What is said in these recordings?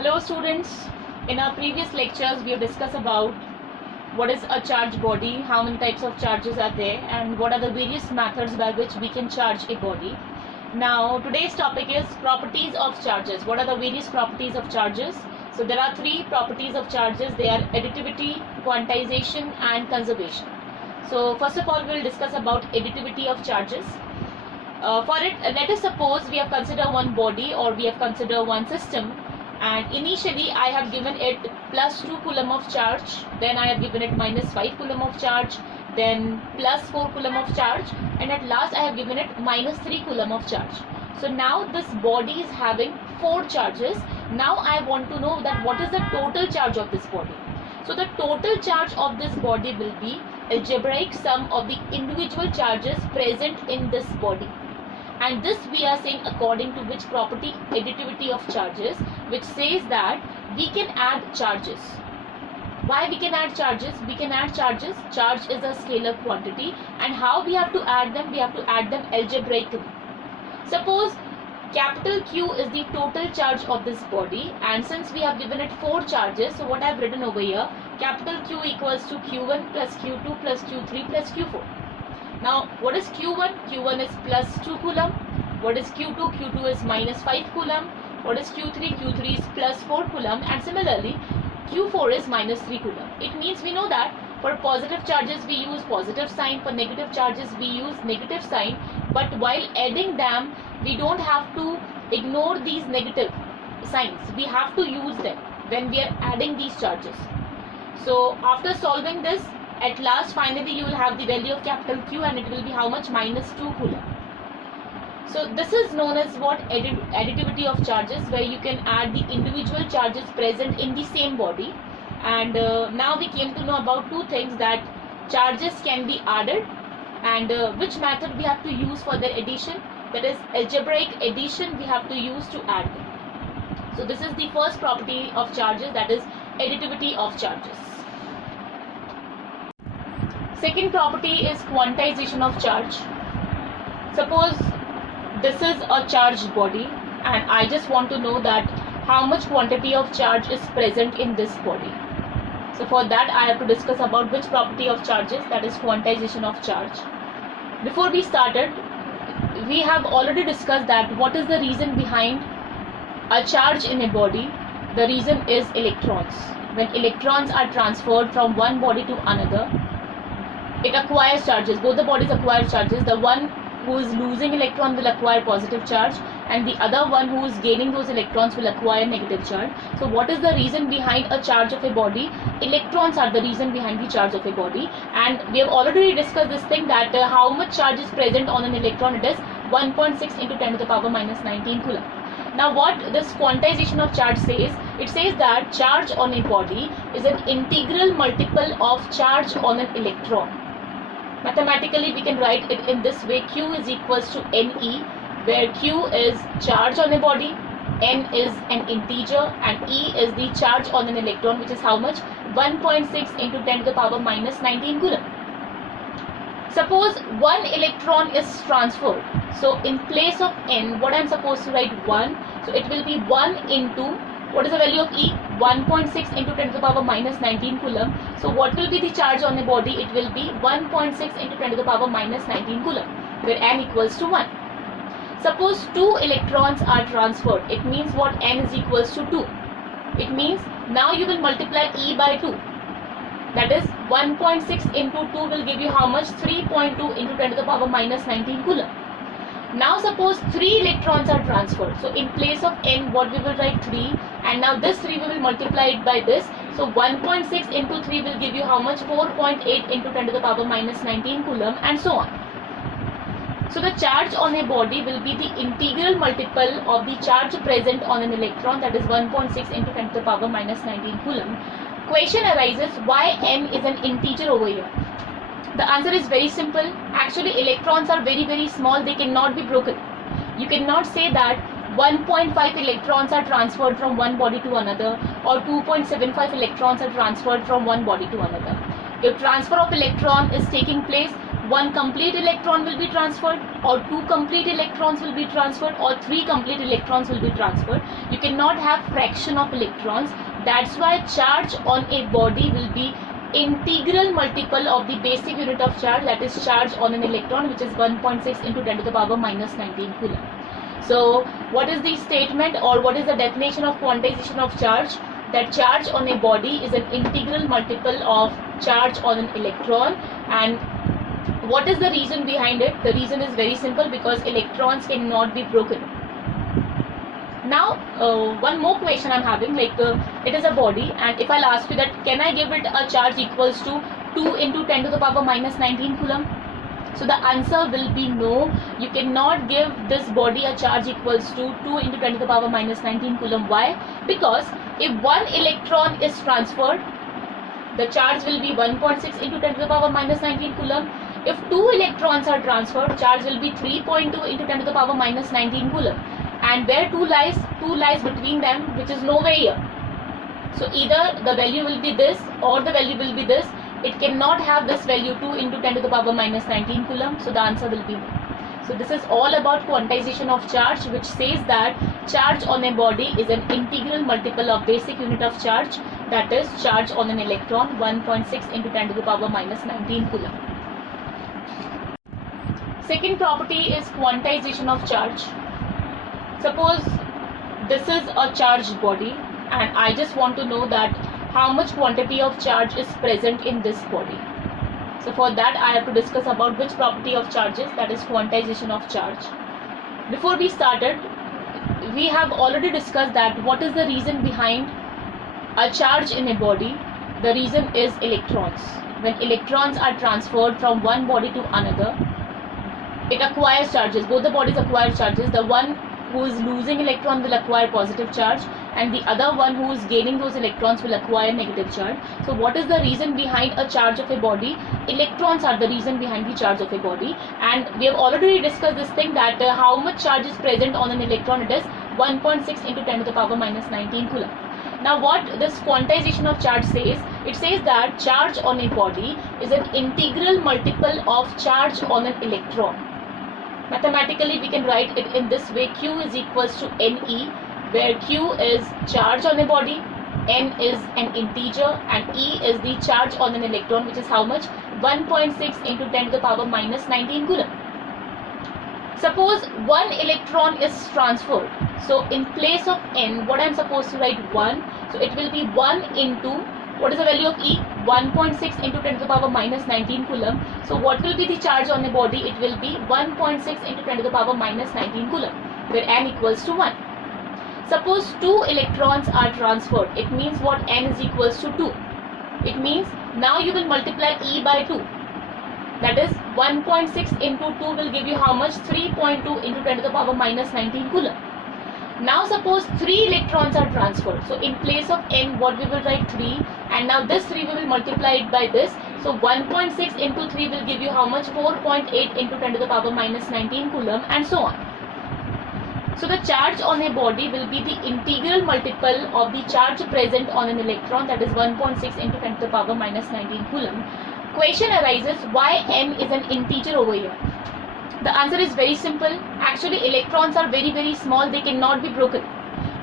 Hello students, in our previous lectures we have discussed about what is a charged body, how many types of charges are there and what are the various methods by which we can charge a body. Now today's topic is properties of charges. What are the various properties of charges? So there are three properties of charges. They are additivity, quantization and conservation. So first of all we will discuss about additivity of charges. For it, let us suppose we have considered one body or we have considered one system, and initially I have given it plus 2 coulomb of charge, then I have given it minus 5 coulomb of charge, then plus 4 coulomb of charge, and at last I have given it minus 3 coulomb of charge. So now this body is having 4 charges. Now I want to know that what is the total charge of this body. So the total charge of this body will be algebraic sum of the individual charges present in this body. And this we are saying according to which property? Additivity of charges, which says that we can add charges. Why we can add charges? We can add charges. Charge is a scalar quantity, and how we have to add them? We have to add them algebraically. Suppose capital Q is the total charge of this body, and since we have given it 4 charges, so what I have written over here, capital Q equals to Q1 plus Q2 plus Q3 plus Q4. Now, what is Q1? Q1 is plus 2 coulomb. What is Q2? Q2 is minus 5 coulomb. What is Q3? Q3 is plus 4 coulomb. And similarly, Q4 is minus 3 coulomb. It means we know that for positive charges we use positive sign, for negative charges we use negative sign. But while adding them, we don't have to ignore these negative signs. We have to use them when we are adding these charges. So, after solving this, at last finally you will have the value of capital Q, and it will be how much? Minus 2 coulomb. So this is known as what? Additivity of charges, where you can add the individual charges present in the same body. And now we came to know about two things, that charges can be added and which method we have to use for their addition, that is algebraic addition we have to use to add them. So this is the first property of charges, that is additivity of charges. Second property is quantization of charge. Suppose this is a charged body and I just want to know that how much quantity of charge is present in this body. So for that I have to discuss about which property of charges, that is quantization of charge. Before we started, we have already discussed that what is the reason behind a charge in a body. The reason is electrons. When electrons are transferred from one body to another, it acquires charges. Both the bodies acquire charges. The one who is losing electron will acquire positive charge, and the other one who is gaining those electrons will acquire negative charge. So what is the reason behind a charge of a body? Electrons are the reason behind the charge of a body, and we have already discussed this thing, that how much charge is present on an electron? It is 1.6 into 10 to the power minus 19 coulomb. Now what this quantization of charge says? It says that charge on a body is an integral multiple of charge on an electron. Mathematically we can write it in this way: Q is equals to Ne, where Q is charge on a body, N is an integer, and E is the charge on an electron, which is how much? 1.6 into 10 to the power minus 19 coulomb. Suppose one electron is transferred. So in place of N, what I am supposed to write? 1. So it will be 1 into, what is the value of E? 1.6 into 10 to the power minus 19 coulomb. So what will be the charge on a body? It will be 1.6 into 10 to the power minus 19 coulomb, where N equals to 1. Suppose 2 electrons are transferred. It means what? N is equals to 2. It means now you will multiply E by 2. That is 1.6 into 2 will give you how much? 3.2 into 10 to the power minus 19 coulomb. Now suppose 3 electrons are transferred. So in place of N, what we will write? 3, and now this 3 we will multiply it by this. So 1.6 into 3 will give you how much? 4.8 into 10 to the power minus 19 coulomb, and so on. So the charge on a body will be the integral multiple of the charge present on an electron, that is 1.6 into 10 to the power minus 19 coulomb. Question arises, why N is an integer over here? The answer is very simple. Actually electrons are very small, they cannot be broken. You cannot say that 1.5 electrons are transferred from one body to another, or 2.75 electrons are transferred from one body to another. If transfer of electron is taking place, one complete electron will be transferred, or 2 complete electrons will be transferred, or 3 complete electrons will be transferred. You cannot have fraction of electrons. That's why charge on a body will be integral multiple of the basic unit of charge, that is charge on an electron, which is 1.6 into 10 to the power minus 19 coulomb. So what is the statement, or what is the definition of quantization of charge? That charge on a body is an integral multiple of charge on an electron. And what is the reason behind it? The reason is very simple, because electrons cannot be broken. Now one more question I'm having, like it is a body, and if I'll ask you that can I give it a charge equals to 2 into 10 to the power minus 19 coulomb? So the answer will be no. You cannot give this body a charge equals to 2 into 10 to the power minus 19 coulomb. Why? Because if one electron is transferred, the charge will be 1.6 into 10 to the power minus 19 coulomb. If 2 electrons are transferred, charge will be 3.2 into 10 to the power minus 19 coulomb. And where 2 lies? 2 lies between them, which is nowhere here. So either the value will be this or the value will be this. It cannot have this value 2 into 10 to the power minus 19 coulomb. So the answer will be no. So this is all about quantization of charge, which says that charge on a body is an integral multiple of basic unit of charge, that is charge on an electron, 1.6 into 10 to the power minus 19 coulomb. Second property is quantization of charge. Suppose this is a charged body, and I just want to know that how much quantity of charge is present in this body. So for that I have to discuss about which property of charges, that is quantization of charge. Before we started, we have already discussed that what is the reason behind a charge in a body. The reason is electrons. When electrons are transferred from one body to another, it acquires charges. Both the bodies acquire charges. The one who is losing electron will acquire positive charge, and the other one who is gaining those electrons will acquire negative charge. So what is the reason behind a charge of a body? Electrons are the reason behind the charge of a body, and we have already discussed this thing that how much charge is present on an electron. It is 1.6 into 10 to the power minus 19 coulomb. Now what this quantization of charge says, it says that charge on a body is an integral multiple of charge on an electron. Mathematically we can write it in this way: Q is equals to NE, where Q is charge on a body, N is an integer, and E is the charge on an electron, which is how much? 1.6 into 10 to the power minus 19 coulomb. Suppose one electron is transferred. So in place of N, what I am supposed to write? 1. So it will be 1 into, what is the value of E? 1.6 into 10 to the power minus 19 coulomb. So what will be the charge on the body? It will be 1.6 into 10 to the power minus 19 coulomb, where N equals to 1. Suppose 2 electrons are transferred. It means what? N is equals to 2. It means now you will multiply E by 2. That is 1.6 into 2 will give you how much? 3.2 into 10 to the power minus 19 coulomb. Now suppose 3 electrons are transferred. So in place of N, what we will write? 3, and now this 3 we will multiply it by this. So 1.6 into 3 will give you how much? 4.8 into 10 to the power minus 19 coulomb, and so on. So the charge on a body will be the integral multiple of the charge present on an electron, that is 1.6 into 10 to the power minus 19 coulomb. Question arises, why N is an integer over here? The answer is very simple. Actually electrons are very small, they cannot be broken.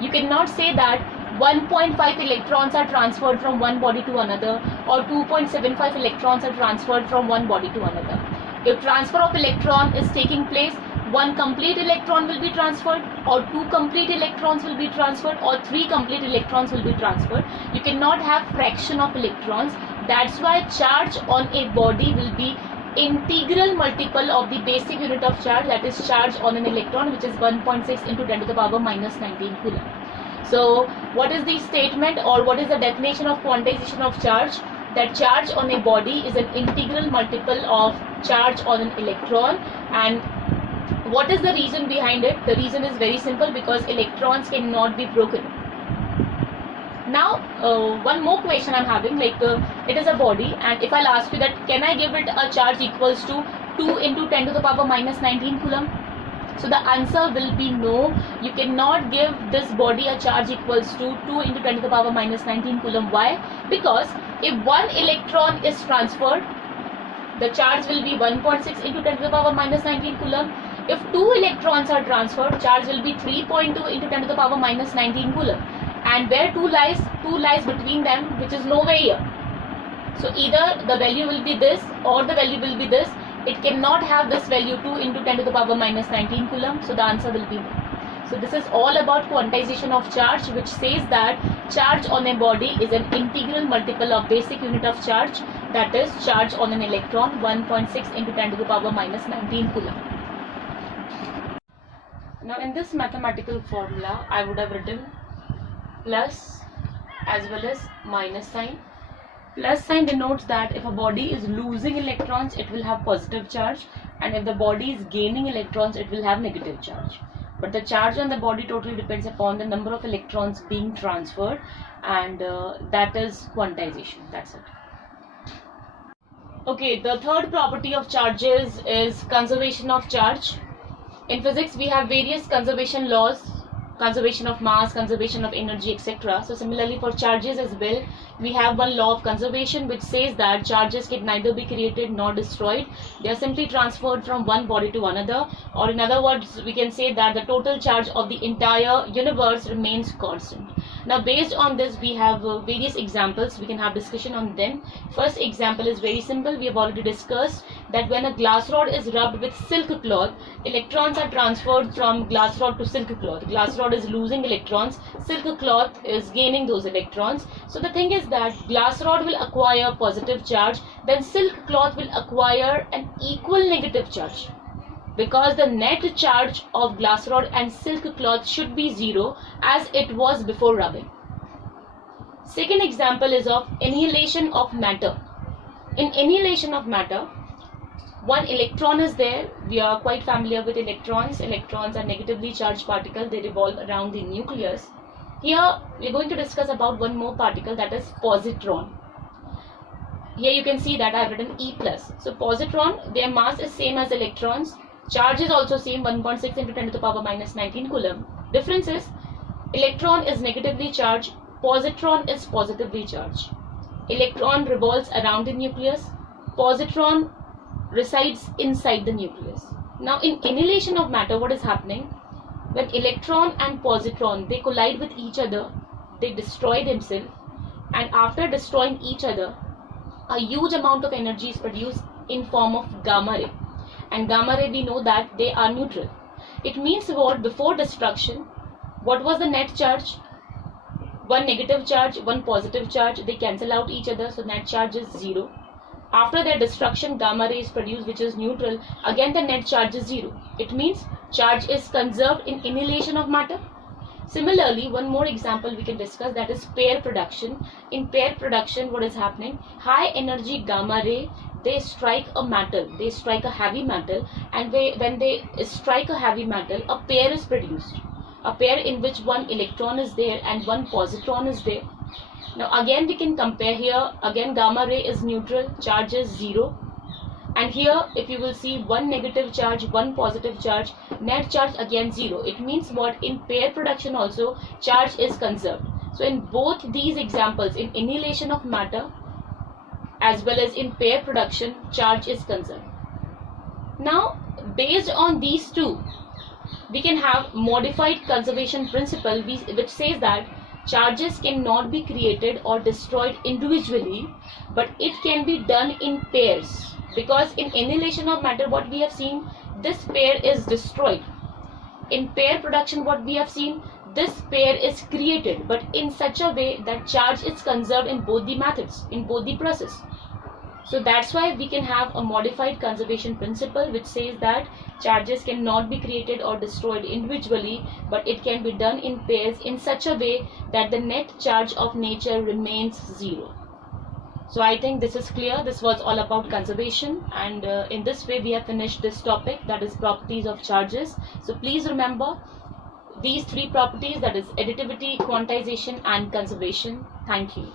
You cannot say that 1.5 electrons are transferred from one body to another, or 2.75 electrons are transferred from one body to another. If transfer of electron is taking place, one complete electron will be transferred, or 2 complete electrons will be transferred, or 3 complete electrons will be transferred. You cannot have fraction of electrons. That's why charge on a body will be integral multiple of the basic unit of charge, that is charge on an electron, which is 1.6 into 10 to the power minus 19 coulomb. So what is the statement, or what is the definition of quantization of charge? That charge on a body is an integral multiple of charge on an electron. And what is the reason behind it? The reason is very simple, because electrons cannot be broken. Now one more question I'm having, like it is a body, and if I'll ask you that can I give it a charge equals to 2 into 10 to the power minus 19 coulomb? So the answer will be no. You cannot give this body a charge equals to 2 into 10 to the power minus 19 coulomb. Why? Because if one electron is transferred, the charge will be 1.6 into 10 to the power minus 19 coulomb. If 2 electrons are transferred, charge will be 3.2 into 10 to the power minus 19 coulomb. And where 2 lies between them, which is nowhere here. So either the value will be this or the value will be this. It cannot have this value 2 into 10 to the power minus 19 coulomb. So the answer will be no. So this is all about quantization of charge, which says that charge on a body is an integral multiple of basic unit of charge, that is charge on an electron 1.6 into 10 to the power minus 19 coulomb. Now in this mathematical formula, I would have written plus as well as minus sign. Plus sign denotes that if a body is losing electrons, it will have positive charge, and if the body is gaining electrons, it will have negative charge. But the charge on the body totally depends upon the number of electrons being transferred, and that is quantization. That's it. Okay, the third property of charges is conservation of charge. In physics, we have various conservation laws, conservation of mass, conservation of energy, etc. So similarly for charges as well, we have one law of conservation which says that charges can neither be created nor destroyed. They are simply transferred from one body to another, or in other words, we can say that the total charge of the entire universe remains constant. Now based on this, we have various examples. We can have discussion on them. First example is very simple. We have already discussed that when a glass rod is rubbed with silk cloth, electrons are transferred from glass rod to silk cloth. Glass rod is losing electrons, silk cloth is gaining those electrons. So the thing is that glass rod will acquire positive charge, then silk cloth will acquire an equal negative charge, because the net charge of glass rod and silk cloth should be 0 as it was before rubbing. Second example is of annihilation of matter. In annihilation of matter, one electron is there. We are quite familiar with electrons. Electrons are negatively charged particles. They revolve around the nucleus. Here we are going to discuss about one more particle, that is positron. Here you can see that I have written E+. So positron, their mass is same as electrons. Charge is also same, 1.6 into 10 to the power minus 19 coulomb. Difference is electron is negatively charged, positron is positively charged. Electron revolves around the nucleus, positron resides inside the nucleus. Now in annihilation of matter, what is happening? When electron and positron, they collide with each other, they destroy themselves, and after destroying each other, a huge amount of energy is produced in form of gamma ray. And gamma ray, we know that they are neutral. It means what? Before destruction, what was the net charge? One negative charge, one positive charge, they cancel out each other, so net charge is 0. After their destruction, gamma ray is produced, which is neutral. Again the net charge is 0. It means charge is conserved in annihilation of matter. Similarly, one more example we can discuss, that is pair production. In pair production, what is happening? High energy gamma ray, they strike a metal, they strike a heavy metal, and when they strike a heavy metal, a pair is produced. A pair in which one electron is there and one positron is there. Now again we can compare here. Again gamma ray is neutral, charge is 0. And here if you will see, one negative charge, one positive charge, net charge again 0. It means what? In pair production also charge is conserved. So in both these examples, in annihilation of matter as well as in pair production, charge is conserved. Now based on these two, we can have modified conservation principle which says that charges cannot be created or destroyed individually, but it can be done in pairs. Because in annihilation of matter, what we have seen, this pair is destroyed. In pair production, what we have seen, this pair is created, but in such a way that charge is conserved in both the methods, in both the process. So that's why we can have a modified conservation principle which says that charges cannot be created or destroyed individually, but it can be done in pairs in such a way that the net charge of nature remains 0. So I think this is clear. This was all about conservation, and in this way we have finished this topic, that is properties of charges. So please remember these 3 properties, that is additivity, quantization and conservation. Thank you.